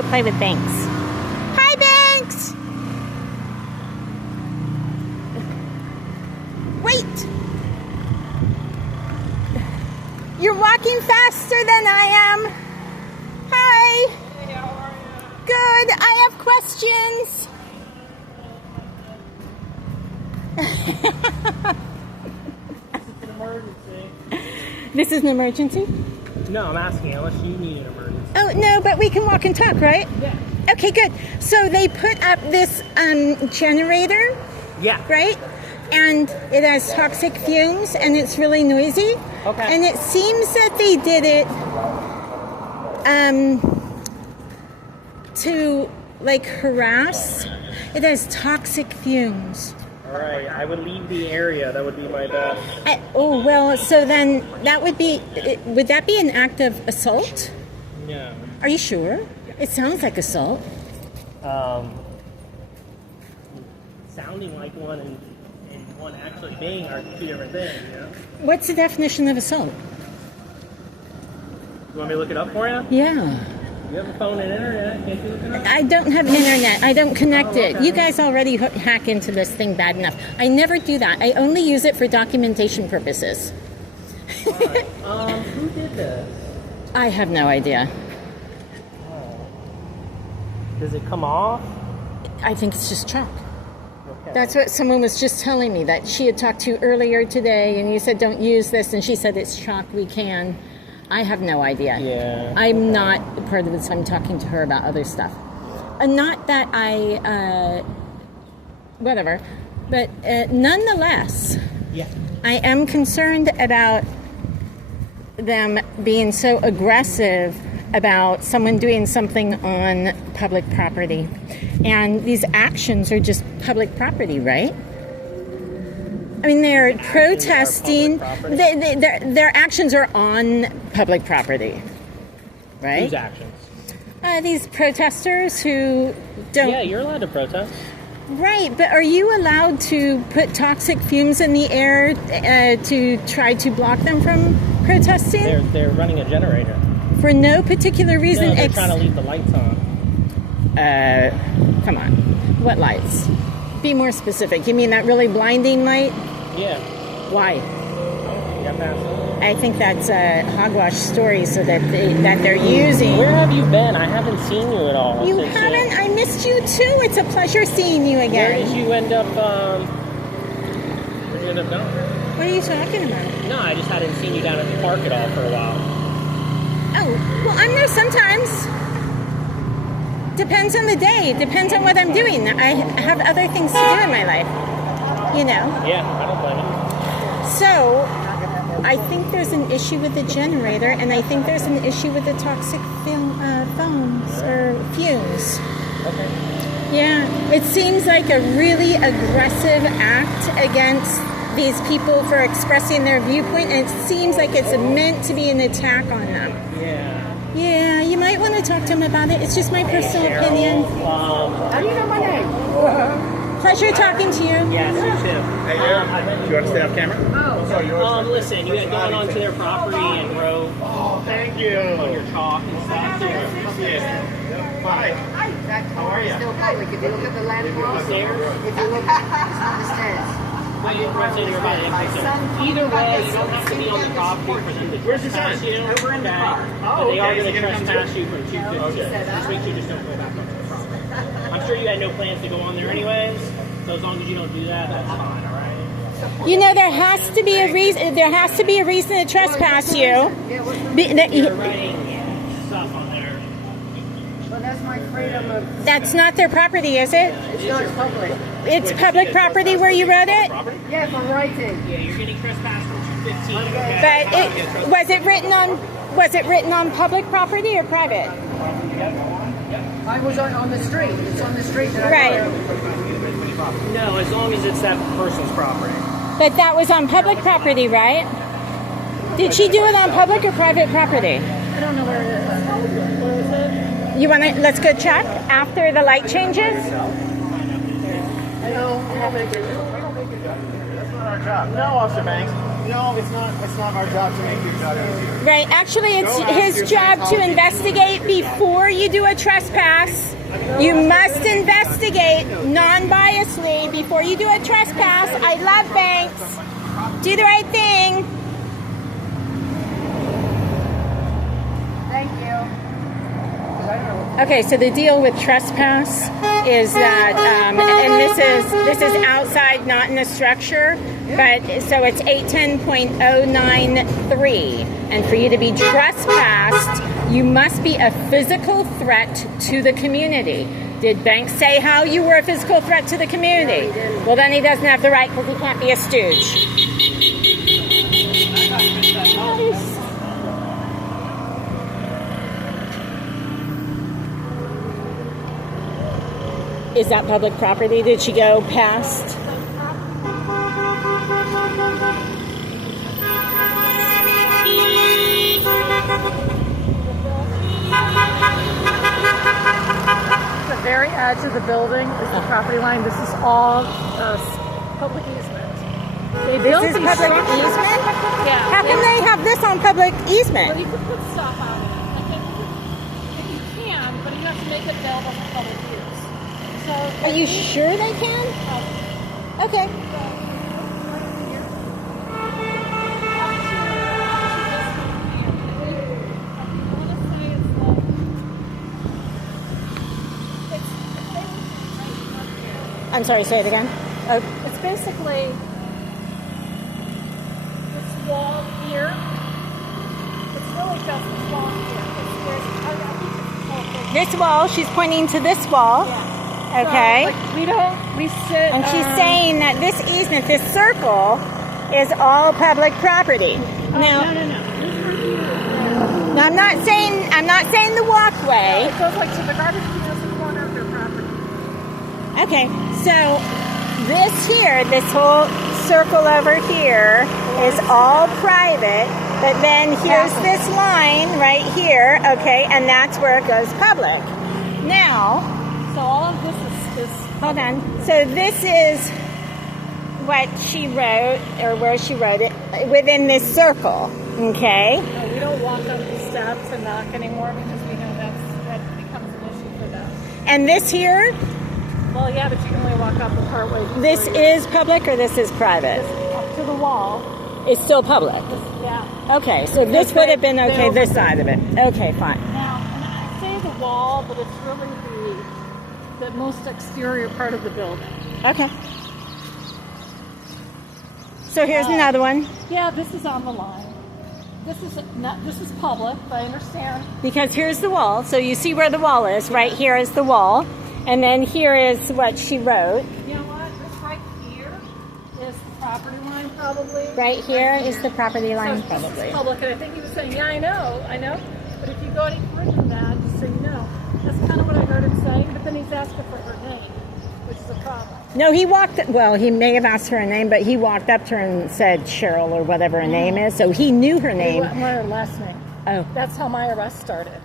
go play with Banks. Hi, Banks! Wait! You're walking faster than I am. Hi. Hey, how are you? Good. I have questions. It's an emergency. This is an emergency? No, I'm asking unless you need an emergency. Oh, no, but we can walk and talk, right? Yeah. Okay, good. So they put up this generator, Yeah. right? And it has toxic fumes and it's really noisy. Okay. And it seems that they did it to like harass. It has toxic fumes. All right. I would leave the area. That would be my best. Oh, well, so then that would be, would that be an act of assault? No. Are you sure? It sounds like assault. Sounding like one and one actually being are two different things, you know? What's the definition of assault? You want me to look it up for you? Yeah. You have a phone and internet. Can't you look it up? I don't have internet. I don't connect it. okay. You guys already hack into this thing bad enough. I never do that. I only use it for documentation purposes. All right. Who did this? I have no idea. Does it come off? I think it's just chalk. Okay. That's what someone was just telling me, that she had talked to you earlier today and you said don't use this and she said it's chalk, we can. I have no idea. Yeah. I'm not part of this. I'm talking to her about other stuff. Not that I, whatever, but nonetheless, Yeah. I am concerned about them being so aggressive about someone doing something on public property. And these actions are just public property, right? I mean, they're protesting. Their actions are on public property, right? Whose actions? These protesters who don't... Yeah, you're allowed to protest. Right, but are you allowed to put toxic fumes in the air to try to block them from protesting? They're running a generator. For no particular reason. No, they're trying to leave the lights on. Come on. What lights? Be more specific. You mean that really blinding light? Yeah. Why? You got past it. I think that's a hogwash story, so that they're using. Where have you been? I haven't seen you at all. You since haven't? I missed you too. It's a pleasure seeing you Where again. did you end up? Where'd you end up going? What are you talking about? No, I just hadn't seen you down at the park at all for a while. Oh, well, I'm there sometimes. Depends on the day. Depends on what I'm doing. I have other things to do in my life. You know? Yeah, I don't blame you. So, I think there's an issue with the generator, and I think there's an issue with the toxic foams or fumes. Okay. Yeah, it seems like a really aggressive act against these people for expressing their viewpoint, and it seems like it's meant to be an attack on them. Yeah. Yeah, you might want to talk to them about it. It's just my personal opinion. How do you know my name? Pleasure talking to you. Yes, you too. Hey, do you want to stay off camera? Listen, you had gone onto their property and wrote Thank you. on your chalk and stuff. Hi. How are you? Still public. If you look at the landmarks, Stairs? if you look at the stairs. Either way, you don't have to be on the property for them to trespass you. Over in the car. But they are going to trespass you from 250. Just make sure you just don't go back onto the property. I'm sure you had no plans to go on there anyways, so as long as you don't do that, that's fine, all right? You know, there has to be a reason. There has to be a reason to trespass you. You're writing stuff on there. Well, that's my freedom of... That's not their property, is it? It's not public. It's public property where you wrote it. Yeah, for writing. Yeah, you're getting trespassed from 215. But was it written on public property or private? I was on the street. It's on the street that I Right. wrote. No, as long as it's that person's property. But that was on public property, right? Did she do it on public or private property? I don't know where it is. You want to? Let's go check after the light changes. I know. That's not our job. No, Officer Banks. No, it's not our job to make your job easier. Right. Actually, it's Go ask his your job to Scientology investigate before you do a trespass. You must investigate non-biasedly before you do a trespass. I love banks. Do the right thing. Thank you. 'Cause I don't know. Okay, so the deal with trespass is that, and this is outside, not in a structure, but so it's 810.093, and for you to be trespassed, you must be a physical threat to the community. Did Banks say how you were a physical threat to the community? No, he didn't. Well, then he doesn't have the right because he can't be a stooge. Is that public property? Did she go past? The very edge of the building is the property line. This is all public easement. They built This is these public structures- easement? Yeah. How can they have this on public Well, easement? you could put stuff on it. I think you can, but you have to make it available for public use. So, Are you sure they can? Okay. I'm sorry, say it again. It's basically this wall here. It's really just this wall here. This wall, she's pointing to this wall. Yeah. Okay. So, like, we sit. And she's saying that this easement, this circle, is all public property. Now, No. now I'm not saying the walkway. It goes like to the garbage can is the corner of their property. Okay, so this here, this whole circle over here is all private, but then here's this line right here, okay, and that's where it goes public. Now, So all of this is hold on. So this is what she wrote, or where she wrote it, within this circle, okay? we don't walk up the steps and knock anymore because we know that becomes an issue for them. And this here, Well, yeah, but you can only walk up the part way. this is public or this is private? Up to the wall. It's still public. Yeah. Okay, so this would have been they okay, this side of it. Okay, fine. Now, and I say the wall, but it's really the most exterior part of the building. Okay. So here's another one. Yeah, this is on the line. This is public, but I understand. Because here's the wall. So you see where the wall is. Right here is the wall. And then here is what she wrote. You know what? This right here is the property line, probably. Right here is the property So line, this probably. is public, and I think he was saying, yeah, I know. But if you go any further than that, just so you know, that's kind of what I heard him saying. But then he's asking for her name, which is a problem. No, he may have asked her name, but he walked up to her and said Cheryl or whatever her name is. So he knew her name. My last name. Oh. That's how my arrest started.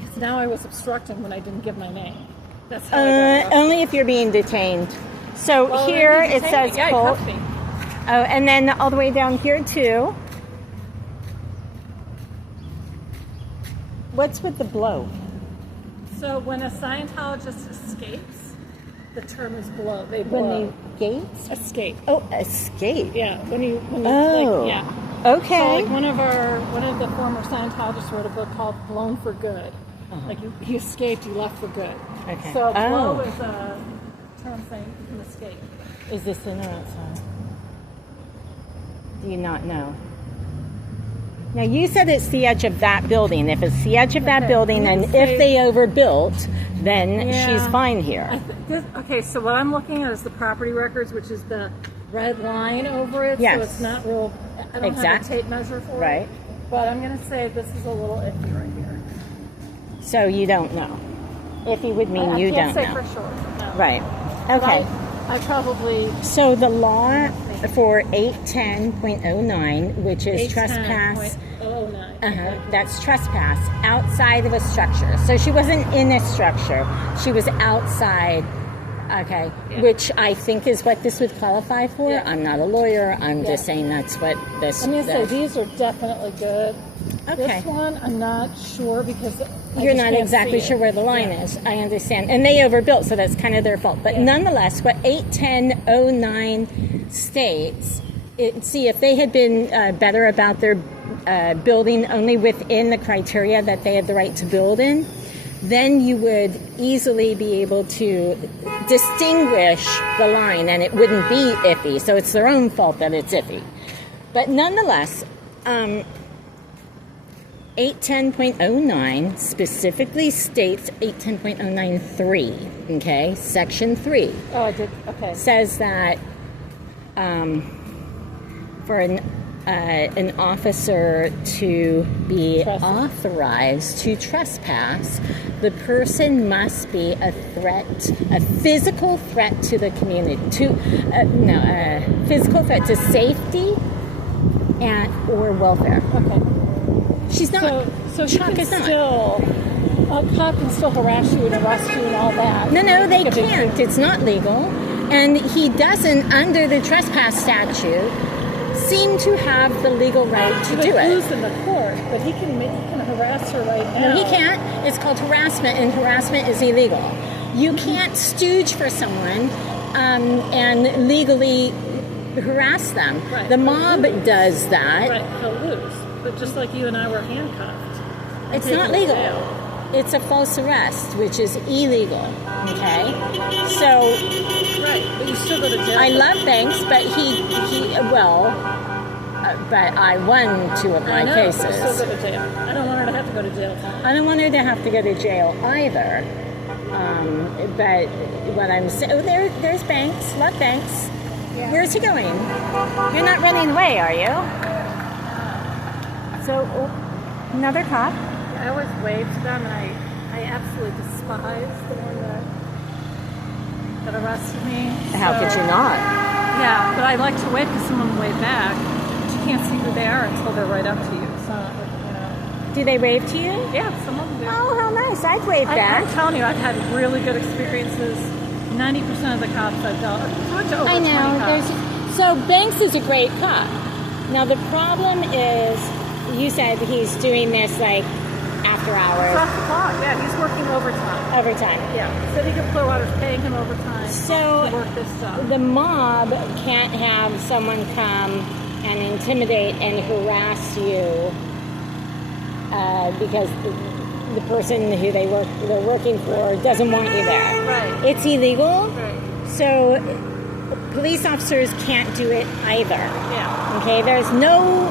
Because now I was obstructing when I didn't give my name. That's how I got arrested. Only if you're being detained. So Well, here he it detained says me. Yeah, he Colt. cuffed me. Oh, and then all the way down here too. What's with the blow? So when a Scientologist escapes, the term is blow. They blow. When they gates? Escape. Oh, escape. Yeah. When you Oh. like, yeah. Okay. So like one of the former Scientologists wrote a book called Blown for Good. Like he escaped, he left for good. Okay. So blow Oh. is a term saying you can escape. Is this in or outside? Do you not know? Now you said it's the edge of that building. If it's the edge of that Okay, building, I'm and gonna if say- they overbuilt, then Yeah. she's fine here. Okay, so what I'm looking at is the property records, which is the red line over it. Yes. So it's not real. I don't Exact. have a tape measure for Right. it. But I'm going to say this is a little iffy right here. So you don't know. If you would mean you I can't don't say know. for sure. No. Right. But Okay. I probably So the law for 810.09, which is trespass, 810.09. that's trespass outside of a structure. So she wasn't in a structure. She was outside Okay, Yeah. which I think is what this would qualify for. Yeah. I'm not a lawyer. I'm Yeah. just saying that's what this. I'm going to say does. these are definitely good. Okay. This one, I'm not sure because You're not exactly sure where the line is. I understand. And they overbuilt, so that's kind of their fault. But nonetheless, what 81009 states, see, if they had been better about their building only within the criteria that they had the right to build in, then you would easily be able to distinguish the line and it wouldn't be iffy. So it's their own fault that it's iffy. But nonetheless, 810.09 specifically states 810.093, okay, section 3. Oh, I did. Okay. Says that for an officer to be authorized to trespass, the person must be a physical threat to the community, physical threat to safety and or welfare. Okay. She's not. So Chuck he is can not. still, a cop can still harass you and arrest you and all that. No, they can't. It's not legal. And he doesn't, under the trespass statute, seem to have the legal right to do it. Lose in the court, but he can harass her right now. No, he can't. It's called harassment, and harassment is illegal. You can't stooge for someone and legally harass them. Right. The mob does that. Right, he'll lose. But just like you and I were handcuffed. It's taken not to legal. jail. It's a false arrest, which is illegal. Okay? So Right, but you still go to jail. I love Banks, but but I won 2 of my I know, cases. but you still go to jail. I don't want her to have to go to jail. I don't want her to have to go to jail either. But what I'm saying, there's Banks. Love Banks. Yeah. Where's he going? You're not running away, are you? So, another cop. I always wave to them, and I absolutely despise the one that arrested me. How could you not? Yeah, but I like to wave because someone will wave back. But you can't see who they are until they're right up to you. So, Do they wave to you? yeah, some of them do. Oh, how nice. I'd wave back. I'm telling you, I've had really good experiences. 90% of the cops I've dealt with, over I 20 know. cops. So Banks is a great cop. Now the problem is, you said he's doing this like after It's hours, off the clock. Yeah, he's working overtime. overtime. Yeah, City of Clearwater's paying him overtime So to work this job. the mob can't have someone come and intimidate and harass you because the person who they're working for doesn't want you there. Right. It's illegal. Right. So police officers can't do it either. Yeah. Okay, there's no,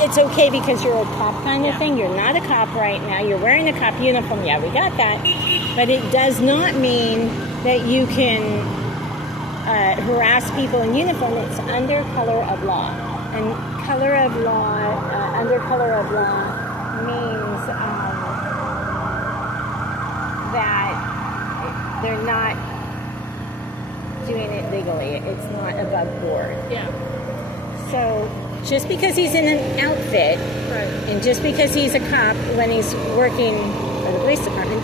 it's okay because you're a cop kind of Yeah. thing. You're not a cop right now. You're wearing a cop uniform. Yeah, we got that. But it does not mean that you can harass people in uniform. It's under color of law. And color of law, under color of law means that they're not doing it legally. It's not above board. Yeah. So just because he's in an outfit Right. and just because he's a cop when he's working for the police department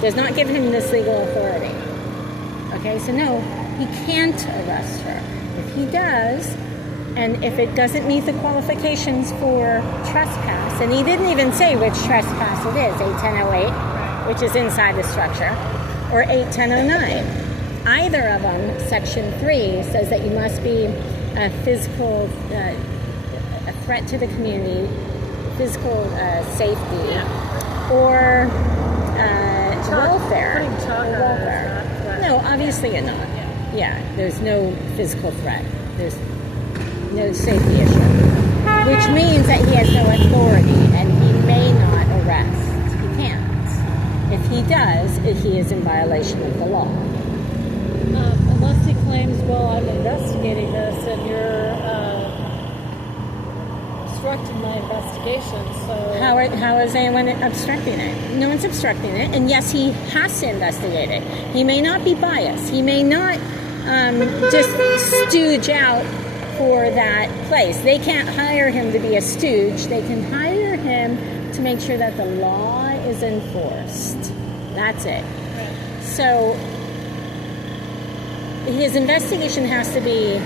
does not give him this legal authority. Okay, so no, he can't arrest her. If he does, and if it doesn't meet the qualifications for trespass, and he didn't even say which trespass it is, 81008, which is inside the structure, or 81009. Either of them, Section 3, says that you must be a physical a threat to the community, physical safety, or welfare. Putting chalk on it is Welfare. not a threat. No, obviously you're not. Yeah, there's no physical threat. There's no safety issue. Which means that he has no authority and he may not arrest. He can't. If he does, he is in violation of the law. Unless he claims, well, I'm investigating this and you're obstructing my investigation, so... How is anyone obstructing it? No one's obstructing it. And yes, he has to investigate it. He may not be biased. He may not just stooge out for that place. They can't hire him to be a stooge. They can hire him to make sure that the law is enforced. That's it. So his investigation has to be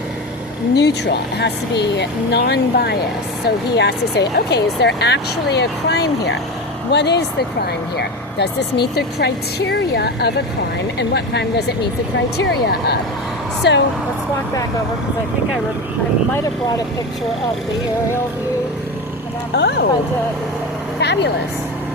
neutral. It has to be non-biased. So he has to say, okay, is there actually a crime here? What is the crime here? Does this meet the criteria of a crime? And what crime does it meet the criteria of? So Let's walk back over because I think I might have brought a picture of the aerial view. Oh. Fabulous.